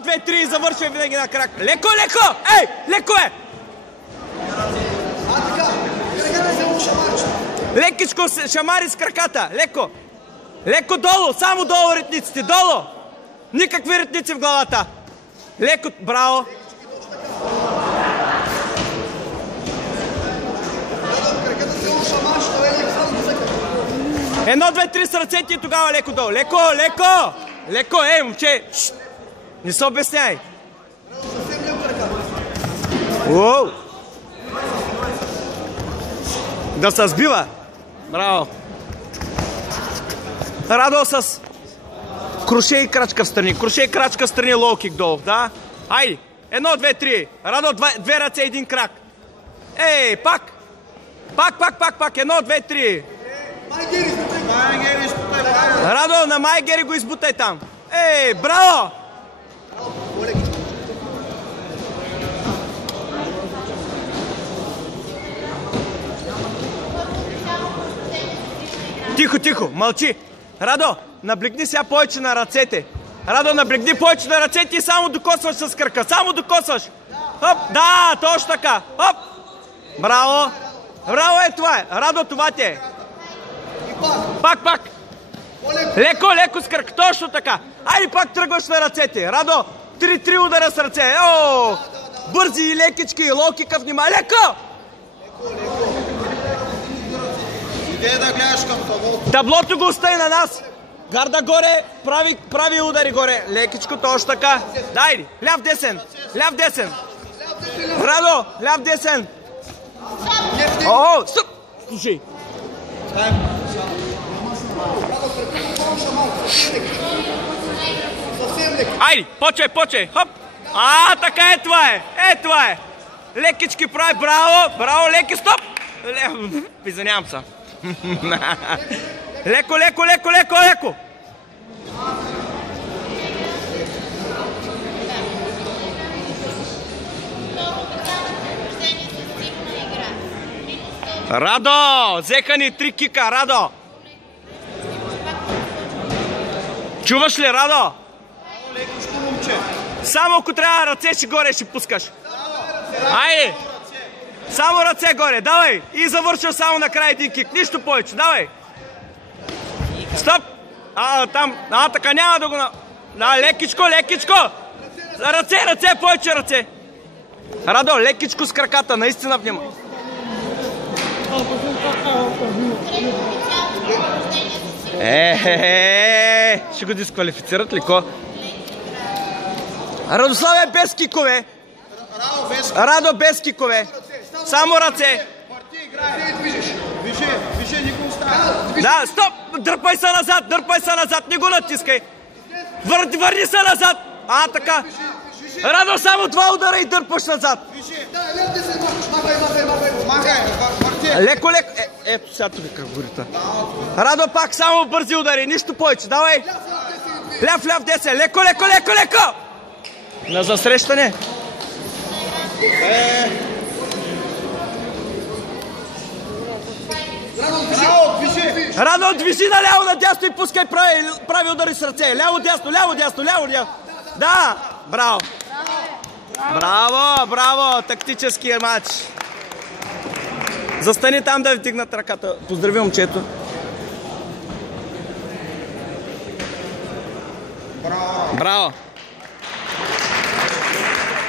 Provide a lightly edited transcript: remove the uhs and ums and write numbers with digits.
2, 3 завършва винаги на крак. Леко, леко! Ей, леко е! Лекичко шамари с краката. Леко. Леко долу, само долу ритниците. Долу. Никакви ритници в главата. Леко, браво. Едно, две, три с ръцете и тогава леко долу. Леко, леко! Леко, ей, момче! Не се обясняй! Уоу! Да се сбива! Браво! Радо с круше и крачка в страни. Круше и крачка в страни, лоу-кик долу, да? Айде! Едно, две, три. Радо, две ръце, един крак. Ей, пак! Пак. Едно, две, три. Радо, на Майгери го избутай там. Ей, браво! Тихо, мълчи. Радо, наблегни сега повече на ръцете. Радо, наблегни повече на ръцете и само докосваш с кръка. Само докосваш. Хоп, да, точно така. Хоп. Браво. Браво е това е. Радо, това ти е. Пак. Леко с кръка. Точно така. Айде пак тръгваш на ръцете. Радо, 3 удара с ръце. О, бързи и лекички. Лоу-кика, внимай. Леко. Иде да гледаш към таблото. Таблото го остави на нас. Гарда горе, прави удари горе. Лекичко, точно така. Дайди, ляв десен. Радо, ляв десен. О, стоп. Слушай. Айди, почвай. Хоп. Така е това е. Лекички прави, браво, леки, стоп. Извинявам се. Леко. Радо, взеха ни 3 кика, Радо. Чуваш ли, Радо? Само ако трябва ръце ще горе ще пускаш. Айде. Само ръце горе, давай! И завършва само накрая един кик. Нищо повече, давай! Стоп! Там, така няма да го... Да, лекичко! Ръце, повече ръце! Радо, лекичко с краката, наистина внимай! Ще го дисквалифицират ли, ко? Радославе, без кикове! Радо, без кикове! Само ръце! Вижи, никой остава. Да, стоп! Дърпай се назад, не го натискай! Върни се назад! Така! Радо, само 2 удара и дърпаш назад! Леко! Ето сега тук как горите. Радо, пак само бързи удари, нищо повече, давай! Ляв, десен, леко! На засрещане! Радо, движи наляво, надясно и пускай прави удари с ръце. Ляво, дясно. Да, браво. Браво, тактическия матч. Застани там да ви вдигнат ръката. Поздрави момчето. Браво.